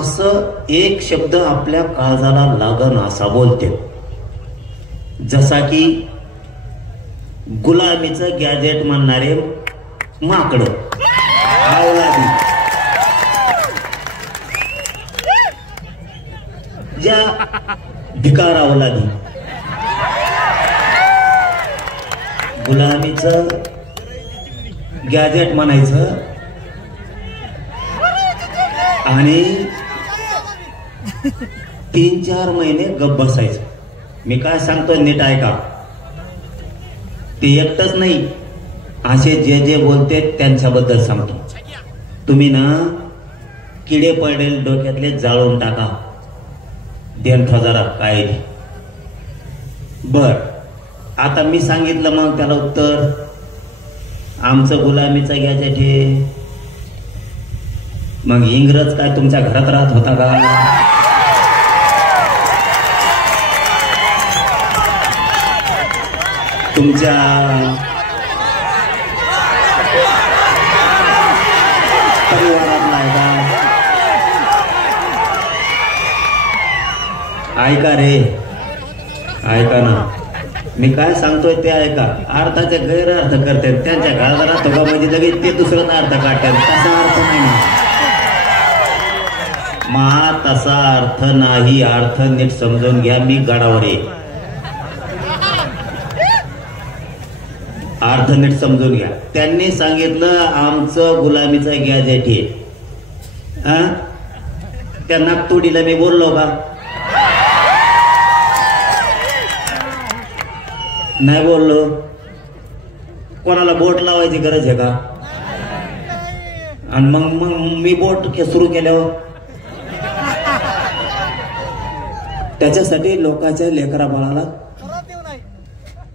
असं एक शब्द आपल्या काळजाला लागन असा बोलते, जसा की गुलामीचं गॅजेट म्हणणारे माकड, अवलादी, ज्या भिकार अवलादी गुलामीचं गॅजेट म्हणायचं आणि 3-4 महिने गप्प बसायचं. मी काय सांगतोय नीट ऐका. ते एकटच नाही, असे जे जे बोलते त्यांच्याबद्दल सांगतो. तुम्ही ना किडे पडेल डोक्यातले जाळून टाका, देण जरा काय बर. आता मी सांगितलं मग त्याला उत्तर, आमचं गुलामीचं गॅजेट हे. मग इंग्रज काय तुमच्या घरात राहत होता का? तुमच्या परिवारात नाही का? ऐका रे, ऐका ना, मी काय सांगतोय ते ऐका. अर्थाचे गैरअर्थ करते, त्यांच्या घरात राहतो का म्हणजे लगेच ते दुसरा अर्थ काढतात, तसा अर्थ नाही. मा तसा अर्थ नाही, अर्थ नीट समजून घ्या. मी गडावर आहे, अर्थ नीट समजून घ्या. त्यांनी सांगितलं आमचं गुलामीचं गॅजेट आहे. त्या नागतोडीला मी बोललो का? नाही बोललो. कोणाला बोट लावायची गरज आहे का? आणि मग मी बोट सुरू केल्यावर त्याच्यासाठी लोकांच्या लेकरा बाळाला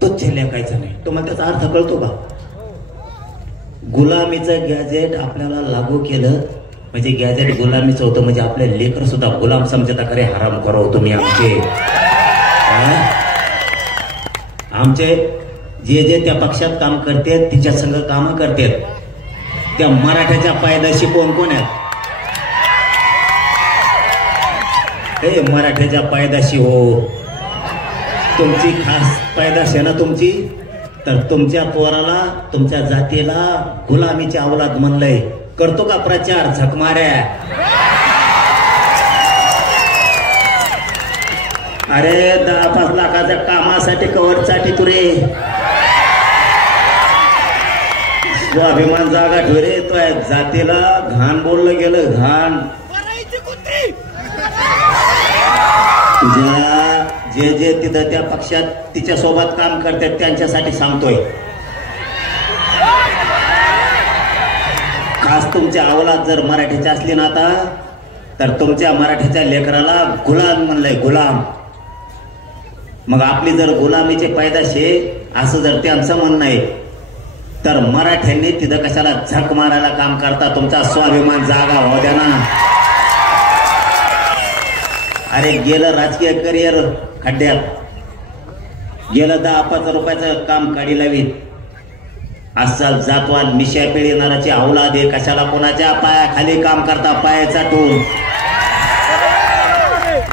तुच्छ लेखायचं नाही. तुम्हाला त्याचा अर्थ कळतो का? गुलामीचं गॅजेट आपल्याला लागू केलं म्हणजे गॅजेट गुलामीचं होतं, म्हणजे आपले लेकर सुद्धा गुलाम समजता. खरे हराम करो तुम्ही आमचे जे जे त्या पक्षात काम करतात, तिच्या संग काम करतात, त्या मराठ्याच्या पायदाशी कोण कोण आहेत? हे मराठ्याच्या पायदाशी हो, तुमची खास पायदाशी आहे ना तुमची. तर तुमच्या पोराला, तुमच्या जातीला गुलामीची अवलाद म्हणलंय. करतो का प्रचार झकमाऱ्या? अरे 10-5 लाखाच्या कामासाठी कवरसाठी तुरे स्वाभिमान जागा ठेवरे. तो जातीला घाण बोललं गेलं, घाण. तुझ्या जे जे तिथं त्या पक्षात तिच्या सोबत काम करतात त्यांच्यासाठी सांगतोय. खास तुमच्या अवलाद जर मराठीची असली ना आता, तर तुमच्या मराठीच्या लेकराला गुलाम म्हणलंय, गुलाम. मग आपली जर गुलामीचे पैदाशे असं जर त्यांचं म्हणणं आहे, तर मराठ्यांनी तिथं कशाला झक मारायला काम करता? तुमचा स्वाभिमान जागा हो द्या ना. अरे गेलं राजकीय करिअर खड्ड्यात, गेलं 10-5 रुपयाचं काम काढी लावीत. अस्सल जातवाल मिश्या पिढी नाराची अवलाद आहे, कशाला कोणाच्या पायाखाली काम करता, पाय चाटून.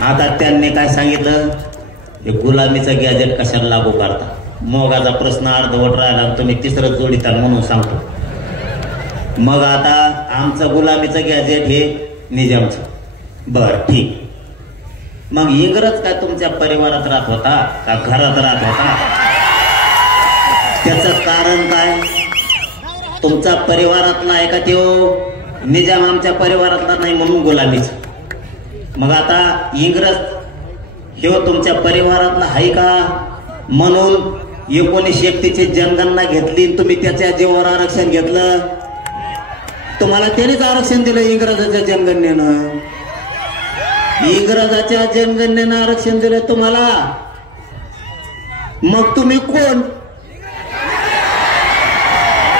आता त्यांनी काय सांगितलं, हे गुलामीचं गॅजेट कशाला लागू करता? मोगाचा प्रश्न अर्धवट राहिला, तुम्ही तिसरं जोडीता म्हणून सांगतो. मग आता आमचं गुलामीचं गॅजेट हे निजामचं. बर ठीक. मग इंग्रज काय तुमच्या परिवारात राहत होता का घरात राहत होता? त्याचं कारण काय? तुमचा परिवारातला आहे का त्यो? निजाम आमच्या परिवारातला नाही म्हणून गुलामीच. मग आता इंग्रज ह्यो तुमच्या परिवारातला आहे का म्हणून 1931ची जनगणना घेतली, तुम्ही त्याच्या जीवावर आरक्षण घेतलं. तुम्हाला त्यानेच आरक्षण दिलं इंग्रजाच्या जनगणनेनं. इंग्रजाच्या जनगणनेनं आरक्षण दिलं तुम्हाला. मग तुम्ही कोण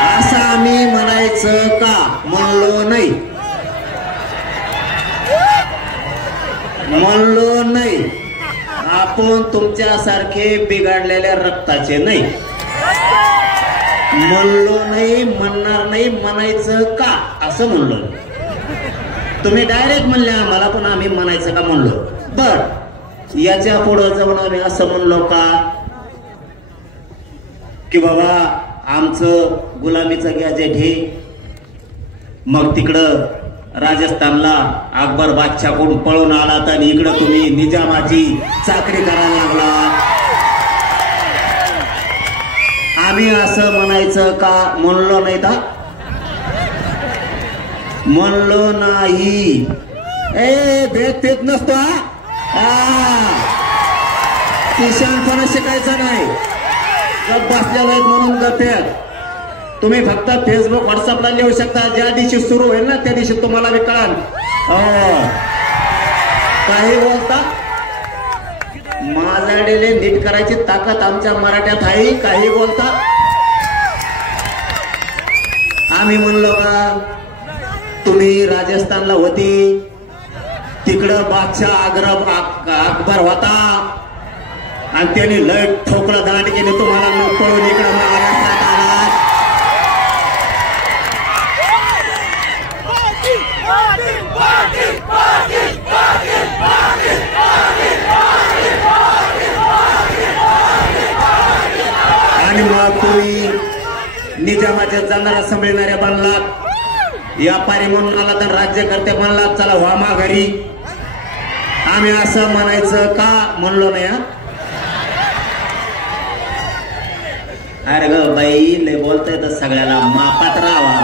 असं आम्ही म्हणायचं का? म्हणलो नाही, म्हणलो नाही. आपण तुमच्यासारखे बिघडलेल्या रक्ताचे नाही. म्हणलो नाही, म्हणणार नाही, म्हणायचं का असं म्हणलो. तुम्ही डायरेक्ट म्हणले आम्हाला, पण आम्ही म्हणायचं का म्हणलो. बर, याच्या पुढे जाऊन आम्ही असं म्हणलो का की बाबा आमचं गुलामीचं गॅजेट हे, मग तिकडं राजस्थानला अकबर बादशाहकडून पळून आलात आणि इकडं तुम्ही निजामाची चाकरी करायला लागला. आम्ही असं म्हणायचं का म्हणलो नाही का? म्हणलो नाही. भेद फेक नसतो शहाणपणा शिकायचा नाही. गप बसलेलो आहेत म्हणून गप्प. तुम्ही फक्त फेसबुक व्हॉट्सअपला लिहू शकता. ज्या दिवशी सुरू होईल ना त्या दिवशी तुम्हाला बी कळाल. काही बोलता माझ्याकडे नीट करायची ताकद आमच्या मराठ्यात आहे. काही बोलता. आम्ही म्हणलो का तुम्ही राजस्थानला होती, तिकडं बादशाह अकबर होता आणि त्यांनी लय ठोकळं दांड केले तुम्हाला पळून इकडं महाराष्ट्रात आला. आणि मग तुम्ही निजामाच्या जाणारा सांभाळणाऱ्या बनलात, व्यापारी म्हणून आला तर राज्यकर्ते बनलात. चला व्हा माघारी. आम्ही असं म्हणायचं का म्हणलो नाही. अरे ग बाई, लय बोलताय तर सगळ्याला मापात राहावा.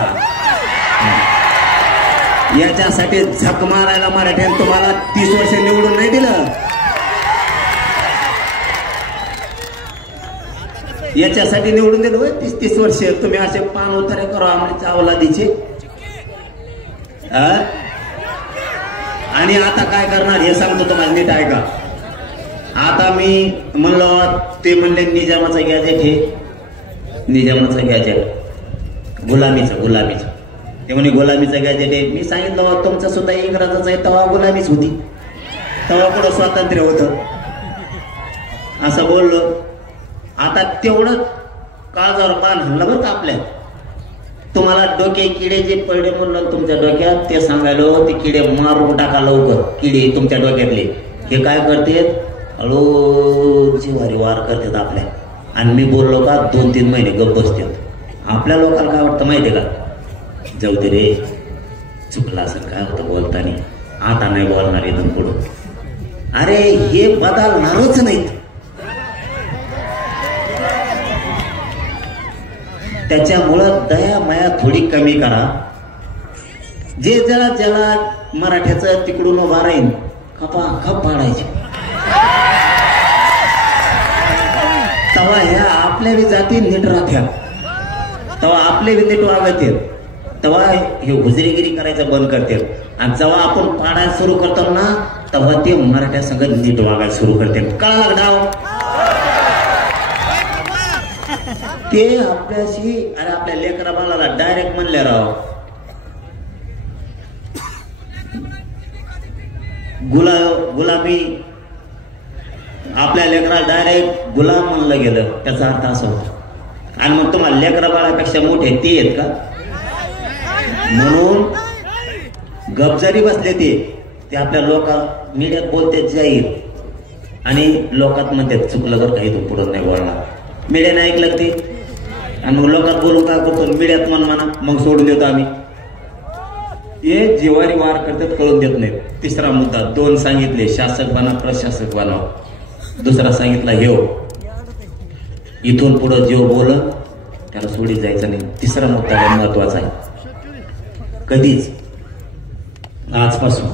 याच्यासाठी झक मारायला मराठ्यानं तुम्हाला 30 वर्ष निवडून नाही दिलं. याच्यासाठी निवडून दिलं होय 30 वर्ष. तुम्ही असे पान उतारे करो आम्हाला अवलादीचे. आणि आता काय करणार हे सांगतो तुम्हाला, नीट ऐका. आता मी म्हणलो ते म्हणले निजामाचं गॅजेट हे, निजामाचं गॅजेट गुलामीचं. ते म्हणे गुलामीचं गॅजेट आहे. मी सांगितलं तुमचं सुद्धा इंग्रजाचं आहे, तेव्हा गुलामीच होती, तेव्हा पुढं स्वातंत्र्य होतं असं बोललो. आता तेवढं काळजावर पान हल्लं बरं का आपल्या. तुम्हाला डोके किडे जे पडले म्हणलं तुमच्या डोक्यात ते सांगायलो, ते किडे मारून टाका लवकर. किडे तुमच्या डोक्यातले हे काय करते, हळू जिवारी वार करतात आपल्या. आणि मी बोललो का 2-3 महिने गप्प बसतात. आपल्या लोकांना काय वाटतं माहितीये का, जाऊ दे रे चुकला असं काय होतं बोलतानी, आता नाही बोलणार इथून पुढं. अरे हे बदलणारच नाहीत. त्याच्यामुळं दया माया थोडी कमी करा. जे ज्याला मराठ्याचं तिकडून उभा राहील खप पाडायचे. तेव्हा ह्या आपल्या बी जाती नीट राहत्या, तेव्हा आपले बी नीट वागत, तेव्हा हे हुजरीगिरी करायचं बंद करते. आणि जेव्हा आपण पाडायला सुरू करतो ना तेव्हा ते मराठ्या संघ नीट वागायला सुरू करते. कळालं डाव ते आपल्याशी. अरे आपल्या लेकरा बाळाला डायरेक्ट म्हणले राव गुलामी. आपल्या लेकराला डायरेक्ट गुलाम म्हणलं गेलं, त्याचा अर्थ असा होता. आणि मग तुम्हाला लेकरा बाळापेक्षा मोठे ते आहेत का म्हणून गपजारी बसले. ते आपल्या लोक मीडियात बोलते जाहीर आणि लोकात म्हणतात चुकलं बरं काही तू पुढं नाही बोलणार. मीडियाने ऐकलं ते आणि मग लोकात बोलून काय करतो, मीडियात म्हणा मग सोडून देतो आम्ही. हे जिवारी वार करतात, कळून देत नाहीत. तिसरा मुद्दा 2 सांगितले, शासक बना प्रशासक बनाव. दुसरा सांगितला हे इथून पुढं जेव बोल त्याला सोडी जायचं नाही. तिसरा मुद्दा महत्वाचा आहे. कधीच आजपासून